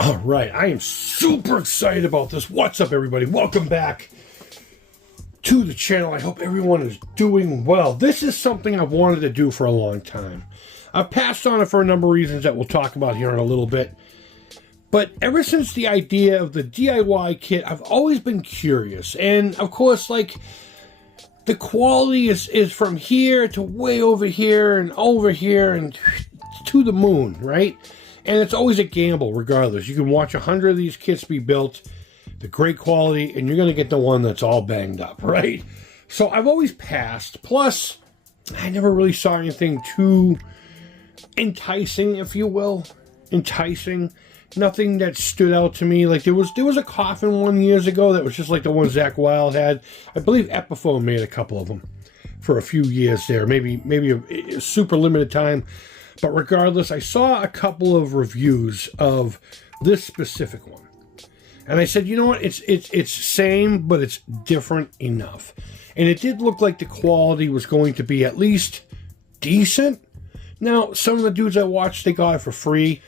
All right, I am super excited about this. What's up, everybody? Welcome back to the channel. I hope everyone is doing well. This is something I've wanted to do for a long time. I've passed on it for a number of reasons that we'll talk about here in a little bit. But ever since the idea of the DIY kit, I've always been curious. And of course, like, the quality is from here to way over here and to the moon, right? And it's always a gamble regardless. You can watch 100 of these kits be built, the great quality, and you're going to get the one that's all banged up, right? So I've always passed. Plus, I never really saw anything too enticing, if you will. Enticing. Nothing that stood out to me. Like there was a coffin one years ago that was just like the one Zach Wild had. I believe Epiphone made a couple of them for a few years there. Maybe a super limited time. But regardless, I saw a couple of reviews of this specific one. And I said, you know what? It's same, but it's different enough. And it did look like the quality was going to be at least decent. Now, some of the dudes I watched, they got it for free.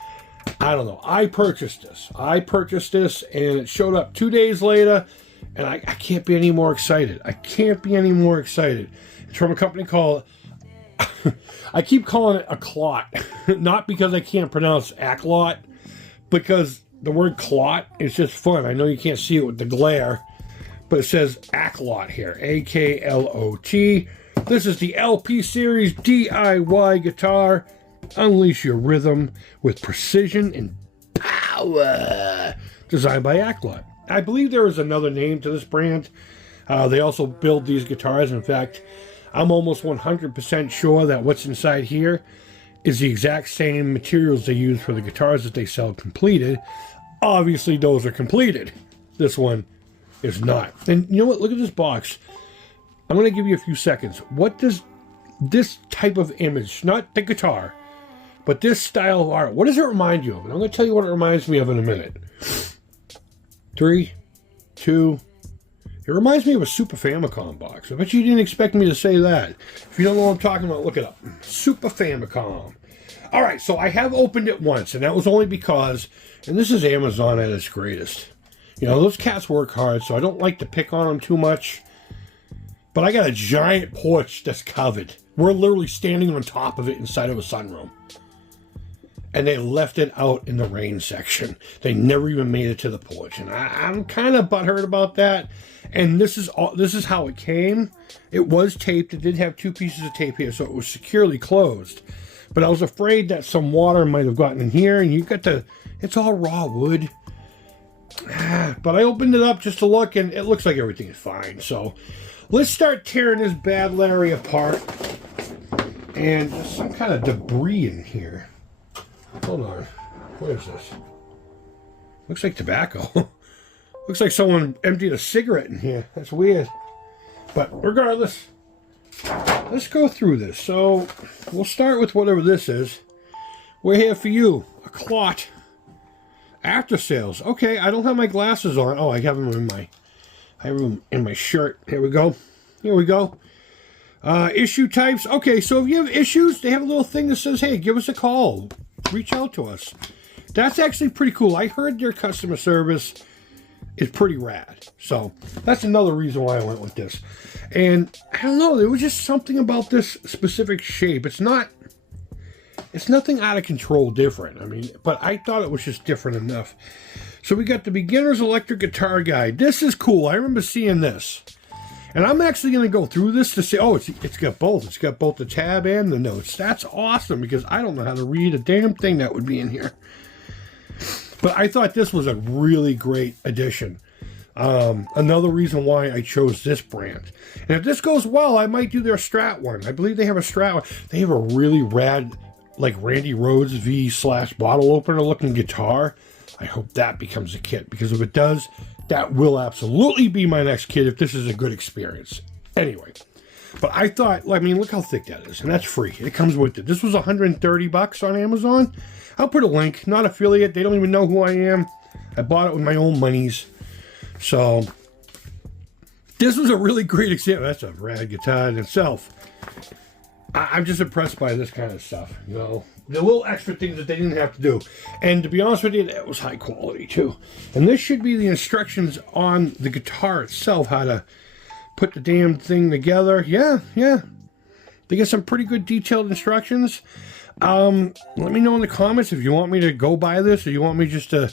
I don't know. I purchased this, and it showed up 2 days later, and I can't be any more excited. I can't be any more excited. It's from a company called... I keep calling it Aklot, not because I can't pronounce Aklot, because the word clot is just fun. I know you can't see it with the glare, but it says Aklot here, A-K-L-O-T. This is the LP Series DIY guitar. Unleash your rhythm with precision and power. Designed by Aklot. I believe there is another name to this brand. They also build these guitars. In fact, I'm almost 100% sure that what's inside here is the exact same materials they use for the guitars that they sell completed. Obviously, those are completed. This one is not. And you know what? Look at this box. I'm going to give you a few seconds. What does this type of image, not the guitar, but this style of art, what does it remind you of? And I'm going to tell you what it reminds me of in a minute. 3, 2... It reminds me of a Super Famicom box. I bet you didn't expect me to say that. If you don't know what I'm talking about, look it up. Super Famicom. All right, so I have opened it once, and that was only because, and this is Amazon at its greatest. You know, those cats work hard, so I don't like to pick on them too much. But I got a giant porch that's covered. We're literally standing on top of it inside of a sunroom. And they left it out in the rain section. They never even made it to the porch. And I'm kind of butthurt about that. And this is how it came. It was taped. It did have 2 pieces of tape here, so it was securely closed. But I was afraid that some water might have gotten in here, and you got it's all raw wood. But I opened it up just to look, and it looks like everything is fine. So let's start tearing this bad Larry apart. And there's some kind of debris in here. Hold on. What is this? Looks like tobacco. Looks like someone emptied a cigarette in here. That's weird. But regardless, let's go through this. So we'll start with whatever this is. We're here for you. Aklot. After sales. Okay, I don't have my glasses on. Oh, I have them in my shirt. Here we go. Here we go. Issue types. Okay, so if you have issues, they have a little thing that says, hey, give us a call. Reach out to us. That's actually pretty cool. I heard their customer service is pretty rad. So that's another reason why I went with this. And I don't know, there was just something about this specific shape. It's nothing out of control different. I mean, but I thought it was just different enough. So we got the Beginner's Electric Guitar Guide. This is cool. I remember seeing this. And I'm actually going to go through this to say, oh, it's got both. It's got both the tab and the notes. That's awesome because I don't know how to read a damn thing that would be in here. But I thought this was a really great addition. Another reason why I chose this brand. And if this goes well, I might do their Strat one. I believe they have a Strat one. They have a really rad, like Randy Rhoads V/bottle opener looking guitar. I hope that becomes a kit because if it does, that will absolutely be my next kit if this is a good experience. Anyway, but I thought, I mean, look how thick that is, and that's free. It comes with it. This was $130 on Amazon. I'll put a link. Not affiliate. They don't even know who I am. I bought it with my own monies. So this was a really great example. That's a rad guitar in itself. I'm just impressed by this kind of stuff, you know, The little extra things that they didn't have to do. And to be honest with you, that was high quality too. And this should be the instructions on the guitar itself, how to put the damn thing together. Yeah. They get some pretty good detailed instructions. Let me know in the comments if you want me to go buy this or you want me just to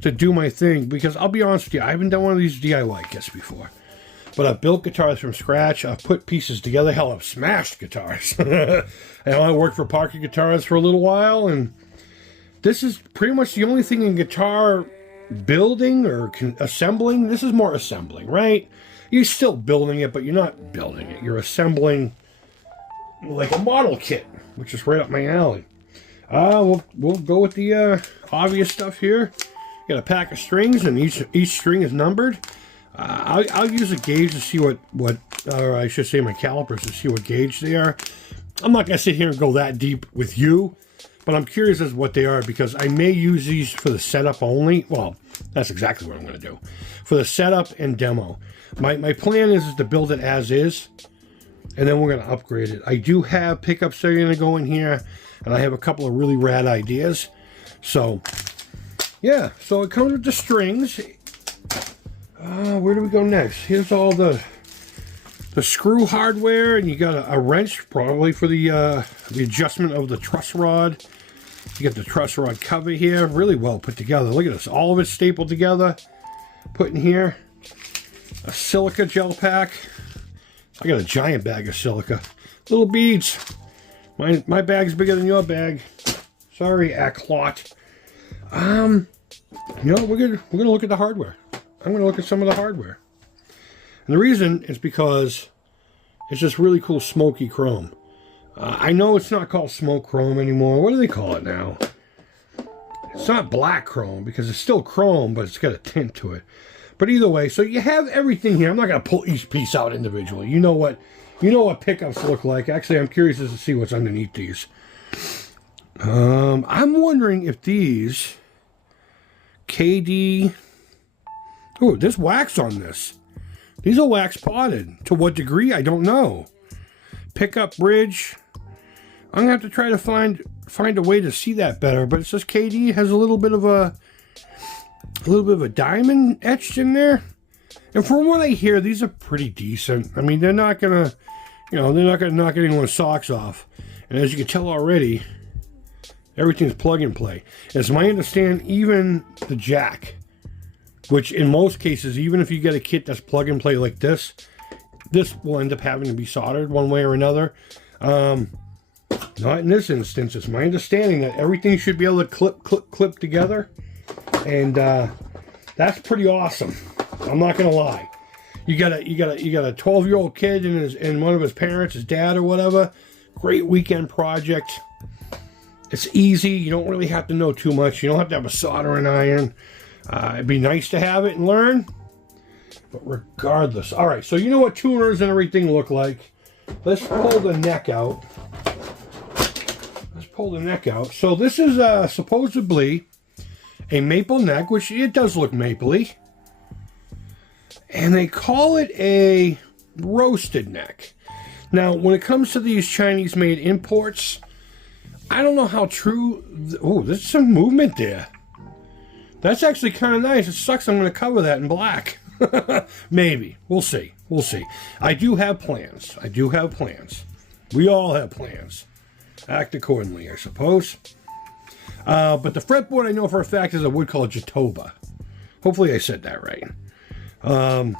do my thing. Because I'll be honest with you, I haven't done one of these DIY kits before. But I've built guitars from scratch. I've put pieces together. Hell, I've smashed guitars. And I worked for Parker Guitars for a little while. And this is pretty much the only thing in guitar building or assembling. This is more assembling, right? You're still building it, but you're not building it. You're assembling like a model kit, which is right up my alley. We'll go with the obvious stuff here. Got a pack of strings, and each string is numbered. I'll use a gauge to see what, or I should say my calipers to see what gauge they are. I'm not going to sit here and go that deep with you, but I'm curious as to what they are because I may use these for the setup only. Well, that's exactly what I'm going to do. For the setup and demo. My plan is to build it as is, and then we're going to upgrade it. I do have pickups that are going to go in here, and I have a couple of really rad ideas. So, yeah, so it comes with the strings. Where do we go next? Here's all the screw hardware, and you got a wrench probably for the adjustment of the truss rod. You got the truss rod cover here, really well put together. Look at this, all of it stapled together. Put in here a silica gel pack. I got a giant bag of silica. Little beads. My bag's bigger than your bag. Sorry, Aklot. You know, we're gonna look at the hardware. I'm going to look at some of the hardware. And the reason is because it's just really cool smoky chrome. I know it's not called smoke chrome anymore. What do they call it now? It's not black chrome because it's still chrome, but it's got a tint to it. But either way, so you have everything here. I'm not going to pull each piece out individually. You know what pickups look like. Actually, I'm curious as to see what's underneath these. I'm wondering if these KD... Oh, there's wax on this. These are wax potted. To what degree, I don't know. Pickup bridge. I'm gonna have to try to find a way to see that better. But it says KD has a little bit of a diamond etched in there. And from what I hear, these are pretty decent. I mean, they're not gonna knock anyone's socks off. And as you can tell already, everything's plug and play. As my understanding, even the jack. Which in most cases, even if you get a kit that's plug and play like this will end up having to be soldered one way or another. Not in this instance. It's my understanding that everything should be able to clip together. And that's pretty awesome. I'm not gonna lie. You got a 12-year-old kid and one of his parents, his dad or whatever. Great weekend project. It's easy. You don't really have to know too much. You don't have to have a soldering iron. It'd be nice to have it and learn, but regardless. All right, so you know what tuners and everything look like. Let's pull the neck out. So this is supposedly a maple neck, which it does look mapley. And they call it a roasted neck. Now, when it comes to these Chinese-made imports, I don't know how true... Oh, there's some movement there. That's actually kind of nice. It sucks I'm going to cover that in black. Maybe. We'll see. I do have plans. We all have plans. Act accordingly, I suppose. But the fretboard I know for a fact is a wood called Jatoba. Hopefully I said that right. The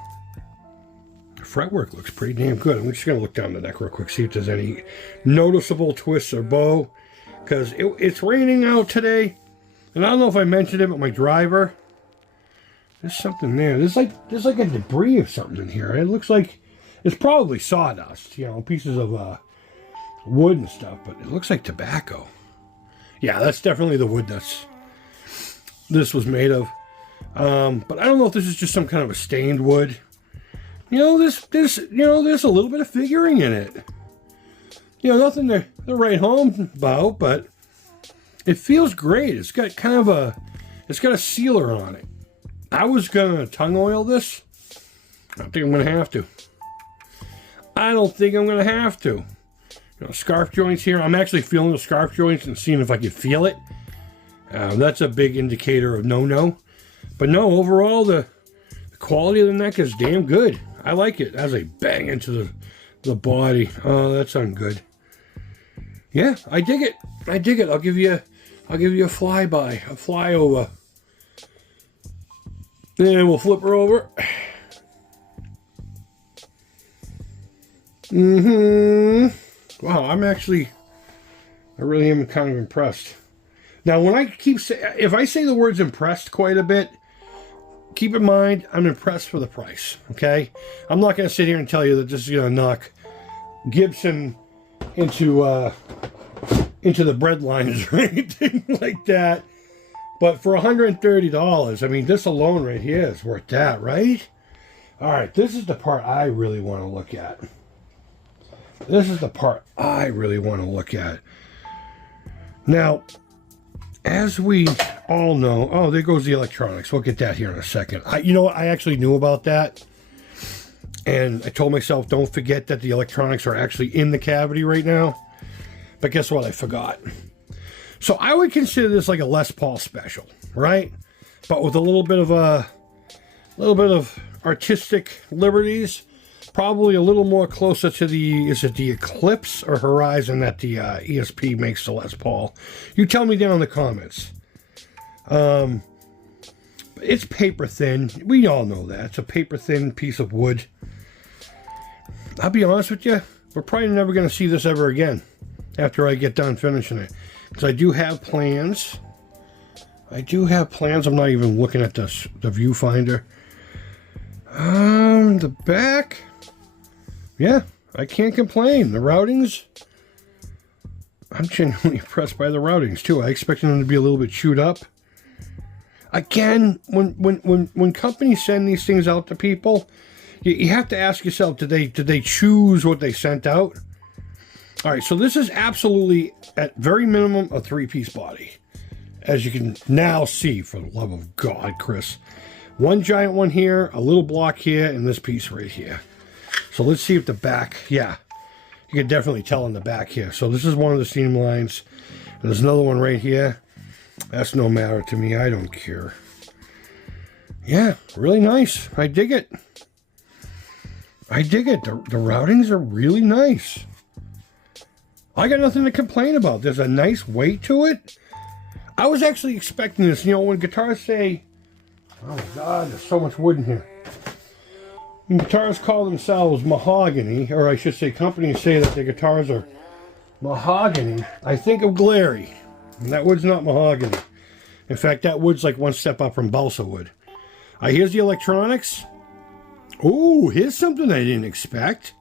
fretwork looks pretty damn good. I'm just going to look down the neck real quick, see if there's any noticeable twists or bow. Because it's raining out today. And I don't know if I mentioned it, but my driver, there's something there. There's like a debris of something in here. It looks like it's probably sawdust, you know, pieces of wood and stuff, but it looks like tobacco. Yeah, that's definitely the wood this was made of. But I don't know if this is just some kind of a stained wood. You know, there's a little bit of figuring in it. You know, nothing to write home about, but it feels great. It's got it's got a sealer on it. I was gonna tongue oil this. I don't think I'm gonna have to. You scarf joints here. I'm actually feeling the scarf joints and seeing if I can feel it. That's a big indicator of no. But no, overall, the quality of the neck is damn good. I like it as a bang into the body. Oh, that sounds good. Yeah, I dig it. I dig it. I'll give you a flyby, a flyover. Then we'll flip her over. Wow, I really am kind of impressed. Now, when I if I say the words impressed quite a bit, keep in mind, I'm impressed for the price, okay? I'm not going to sit here and tell you that this is going to knock Gibson into the bread lines or anything like that. But for $130, I mean, this alone right here is worth that, right? All right, this is the part I really want to look at. This is the part I really want to look at. Now, as we all know, oh, there goes the electronics. We'll get that here in a second. You know what? I actually knew about that. And I told myself, don't forget that the electronics are actually in the cavity right now. But guess what? I forgot. So I would consider this like a Les Paul special, right? But with a little bit of artistic liberties. Probably a little more closer to is it the Eclipse or Horizon that the ESP makes the Les Paul? You tell me down in the comments. It's paper thin. We all know that. It's a paper thin piece of wood. I'll be honest with you. We're probably never going to see this ever again after I get done finishing it. Because I do have plans. I'm not even looking at the viewfinder. The back. Yeah, I can't complain. The routings, I'm genuinely impressed by the routings too. I expected them to be a little bit chewed up. Again, when companies send these things out to people, you have to ask yourself, did they choose what they sent out? All right, so this is absolutely, at very minimum, a 3-piece body. As you can now see, for the love of God, Chris. One giant one here, a little block here, and this piece right here. So let's see if the back, yeah, you can definitely tell in the back here. So this is one of the seam lines. And there's another one right here. That's no matter to me. I don't care. Yeah, really nice. I dig it. I dig it. The routings are really nice. I got nothing to complain about. There's a nice weight to it. I was actually expecting this. You know, when guitars say, oh my God, there's so much wood in here. When guitars call themselves mahogany, or I should say companies say that their guitars are mahogany, I think of glary. And that wood's not mahogany. In fact, that wood's like one step up from balsa wood. Here's the electronics. Ooh, here's something I didn't expect.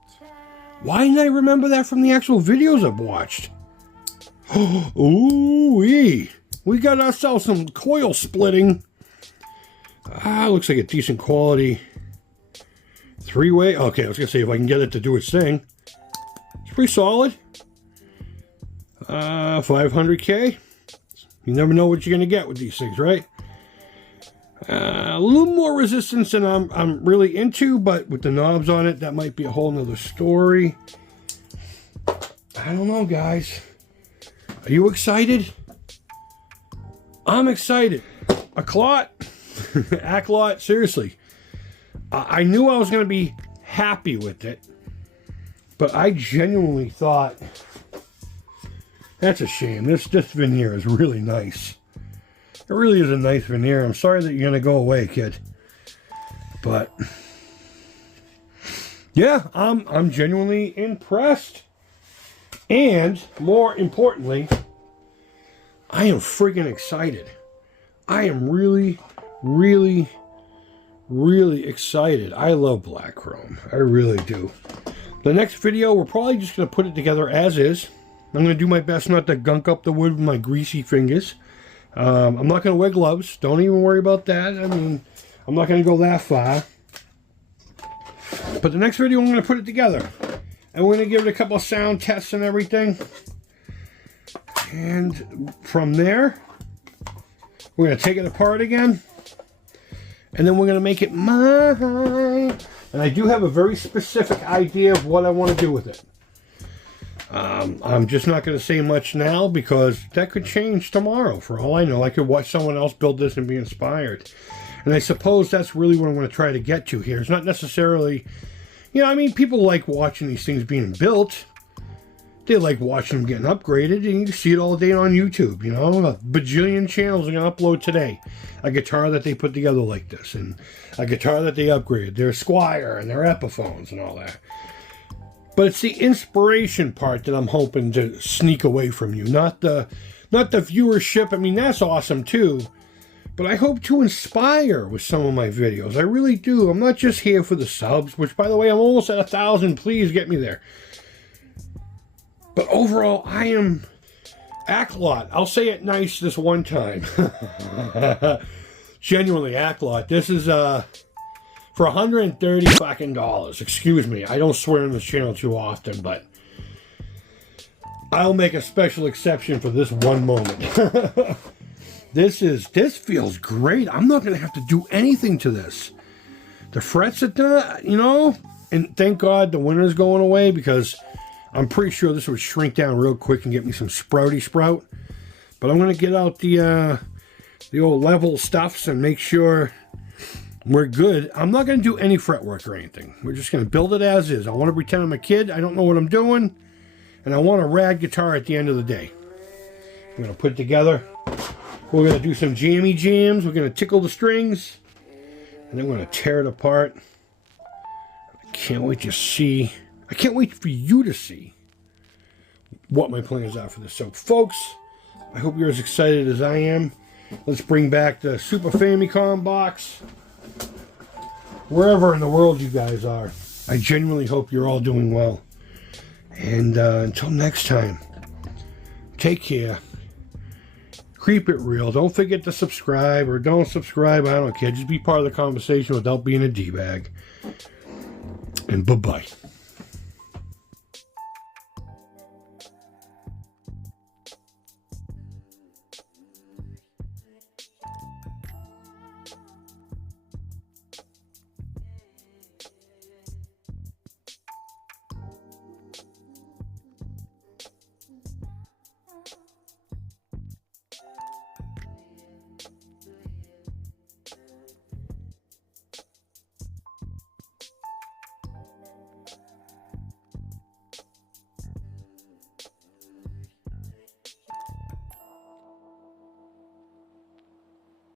Why didn't I remember that from the actual videos I've watched? Ooh-wee. We got ourselves some coil splitting. Looks like a decent quality 3-way. Okay, I was going to say if I can get it to do its thing. It's pretty solid. 500K. You never know what you're going to get with these things, right? A little more resistance than I'm really into, but with the knobs on it, that might be a whole nother story. I don't know, guys. Are you excited? I'm excited. Aklot. Aklot, seriously. I knew I was going to be happy with it, but I genuinely thought, that's a shame. This veneer is really nice. It really is a nice veneer. I'm sorry that you're going to go away, kid. But, yeah, I'm genuinely impressed. And, more importantly, I am friggin' excited. I am really, really, really excited. I love black chrome. I really do. The next video, we're probably just going to put it together as is. I'm going to do my best not to gunk up the wood with my greasy fingers. I'm not going to wear gloves. Don't even worry about that. I mean, I'm not going to go that far. But the next video, I'm going to put it together. And we're going to give it a couple of sound tests and everything. And from there, we're going to take it apart again. And then we're going to make it mine. And I do have a very specific idea of what I want to do with it. I'm just not going to say much now because that could change tomorrow. For all I know, I could watch someone else build this and be inspired. And I suppose that's really what I'm going to try to get to here. It's not necessarily, I mean, people like watching these things being built. They like watching them getting upgraded, and you see it all day on YouTube, A bajillion channels are going to upload today. A guitar that they put together like this, and a guitar that they upgraded, their Squire and their Epiphones and all that. But it's the inspiration part that I'm hoping to sneak away from you, not the viewership. I mean, that's awesome too. But I hope to inspire with some of my videos. I really do. I'm not just here for the subs, which, by the way, I'm almost at 1,000. Please get me there. But overall, I am Aklot. I'll say it nice this one time. Genuinely, Aklot. This is for $130 fucking dollars. Excuse me. I don't swear on this channel too often, but I'll make a special exception for this one moment. This feels great. I'm not going to have to do anything to this. The frets at the, and thank God the winter's going away, because I'm pretty sure this would shrink down real quick and get me some sprouty sprout. But I'm going to get out the old level stuffs and make sure we're good. I'm not going to do any fretwork or anything. We're just going to build it as is. I want to pretend I'm a kid. I don't know what I'm doing. And I want a rad guitar at the end of the day. I'm going to put it together. We're going to do some jammy jams. We're going to tickle the strings. And then we're going to tear it apart. I can't wait to see. I can't wait for you to see what my plans are for this. So, folks, I hope you're as excited as I am. Let's bring back the Super Famicom box. Wherever in the world you guys are, I genuinely hope you're all doing well. And until next time, take care. Keep it real. Don't forget to subscribe, or don't subscribe. I don't care. Just be part of the conversation without being a D-bag. And bye-bye.